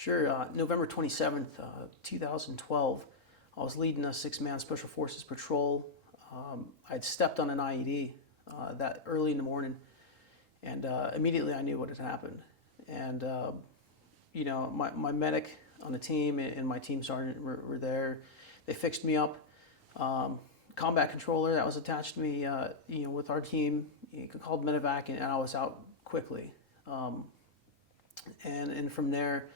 Sure. November 27th, 2012, I was leading a six-man Special Forces patrol. I'd stepped on an IED that early in the morning, and immediately I knew what had happened. And, my medic on the team and my team sergeant were there. They fixed me up. Combat controller that was attached to me, with our team, called medevac, and I was out quickly. And from there,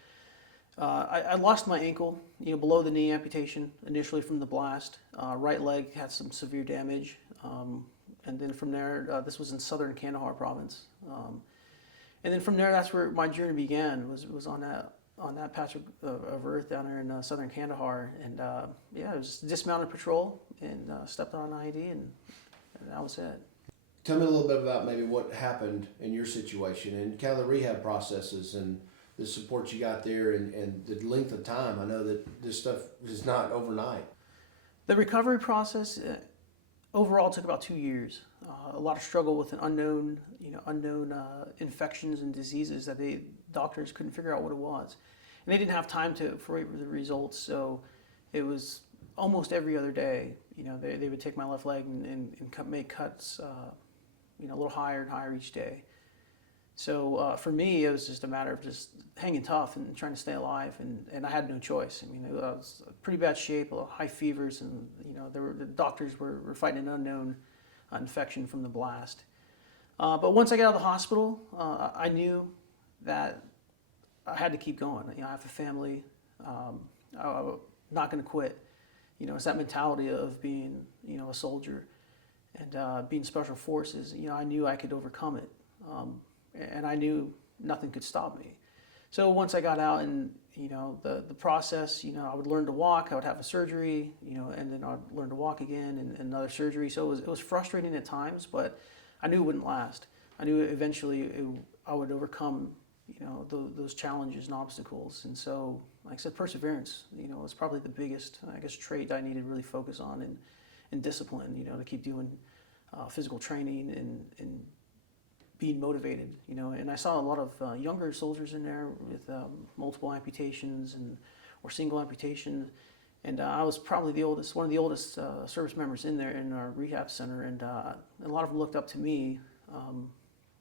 I lost my ankle, below the knee amputation initially from the blast. Right leg had some severe damage, and then from there, this was in southern Kandahar Province, and then from there, that's where my journey began. Was on that patch of earth down there in southern Kandahar, and it was dismounted patrol and stepped on an IED, and that was it. Tell me a little bit about maybe what happened in your situation and kind of the rehab processes and the support you got there and the length of time. I know that this stuff is not overnight. The recovery process overall took about 2 years. A lot of struggle with an unknown infections and diseases that doctors couldn't figure out what it was, and they didn't have time for the results. So it was almost every other day. They would take my left leg and make cuts, a little higher and higher each day. So for me, it was just a matter of just hanging tough and trying to stay alive, and I had no choice. I mean, I was in pretty bad shape, high fevers, and the doctors were fighting an unknown infection from the blast. But once I got out of the hospital, I knew that I had to keep going. I have a family. I'm not going to quit. It's that mentality of being, a soldier and being special forces. I knew I could overcome it. And I knew nothing could stop me. So once I got out and, the process, I would learn to walk, I would have a surgery, and then I'd learn to walk again and another surgery. So it was frustrating at times, but I knew it wouldn't last. I knew eventually I would overcome, those challenges and obstacles. And so, like I said, perseverance, was probably the biggest, trait I needed to really focus on, and discipline, to keep doing physical training and being motivated, and I saw a lot of younger soldiers in there with multiple amputations or single amputations, and I was probably one of the oldest service members in there in our rehab center, and a lot of them looked up to me,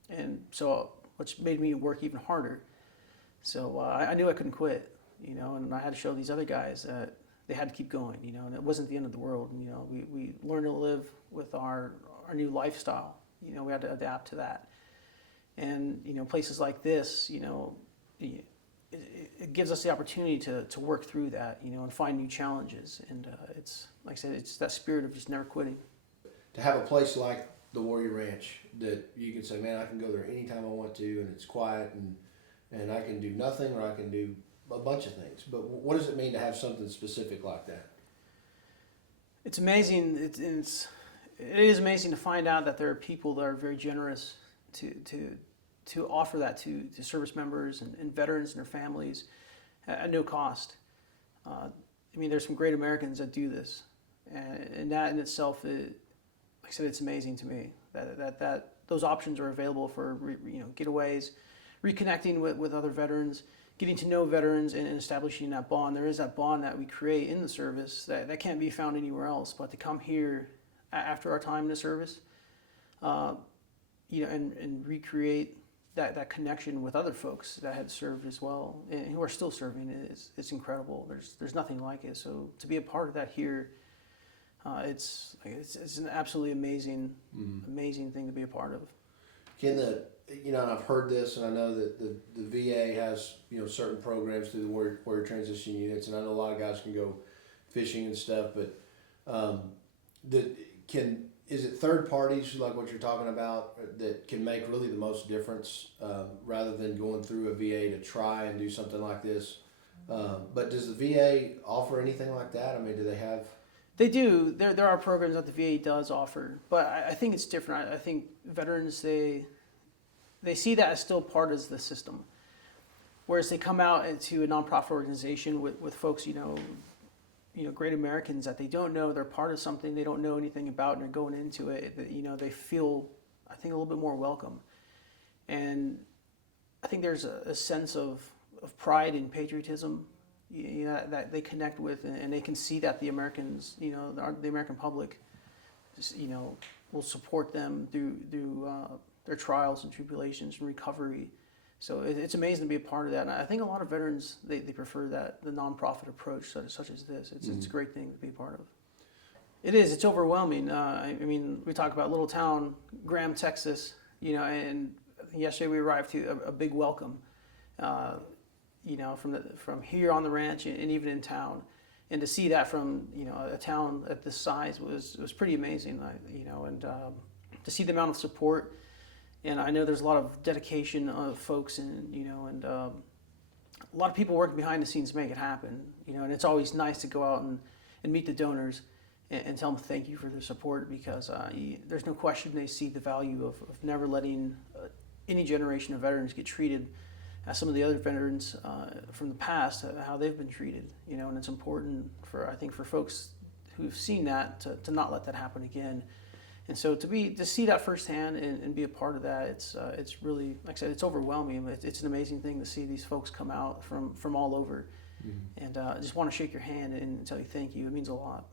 and so which made me work even harder. So I knew I couldn't quit, and I had to show these other guys that they had to keep going, and it wasn't the end of the world. We learned to live with our new lifestyle. We had to adapt to that. And places like this, it gives us the opportunity to work through that, and find new challenges. And it's like I said, it's that spirit of just never quitting. To have a place like the Warrior Ranch that you can say, man, I can go there anytime I want to, and it's quiet, and I can do nothing, or I can do a bunch of things. But what does it mean to have something specific like that? It's amazing. It is amazing to find out that there are people that are very generous to offer that to service members and veterans and their families at no cost. There's some great Americans that do this, and that in itself, like I said, it's amazing to me that those options are available for getaways, reconnecting with other veterans, getting to know veterans, and establishing that bond. There is that bond that we create in the service that can't be found anywhere else. But to come here after our time in the service, and recreate that connection with other folks that had served as well and who are still serving is incredible. There's nothing like it. So to be a part of that here, it's an absolutely amazing thing to be a part of. Can and I've heard this, and I know that the VA has certain programs through the Warrior Transition Units, and I know a lot of guys can go fishing and stuff, but is it third parties like what you're talking about that can make really the most difference rather than going through a VA to try and do something like this? But does the VA offer anything like that? Do they have? They do. There are programs that the VA does offer, but I think it's different. I think veterans, they see that as still part of the system, whereas they come out into a nonprofit organization with folks, great Americans that they don't know, they're part of something they don't know anything about, and they're going into it, they feel, I think, a little bit more welcome. And I think there's a sense of of pride and patriotism, you know, that they connect with, and they can see that the Americans, you know, the American public, you know, will support them through their trials and tribulations and recovery. So it's amazing to be a part of that. And I think a lot of veterans, they prefer the nonprofit approach such as this. It's a great thing to be a part of. It is. It's overwhelming. I mean, we talk about little town, Graham, Texas, you know, and yesterday we arrived to a big welcome, you know, from here on the ranch and even in town. And to see that from, you know, a town at this size was pretty amazing, you know, and to see the amount of support. And I know there's a lot of dedication of folks, and you know, and a lot of people working behind the scenes to make it happen. You know, and it's always nice to go out and meet the donors and tell them thank you for their support, because there's no question they see the value of never letting any generation of veterans get treated as some of the other veterans from the past, how they've been treated. You know, and it's important I think for folks who've seen that to not let that happen again. And so to see that firsthand and be a part of that, it's really, like I said, it's overwhelming. It's an amazing thing to see these folks come out from all over, and I just want to shake your hand and tell you thank you. It means a lot.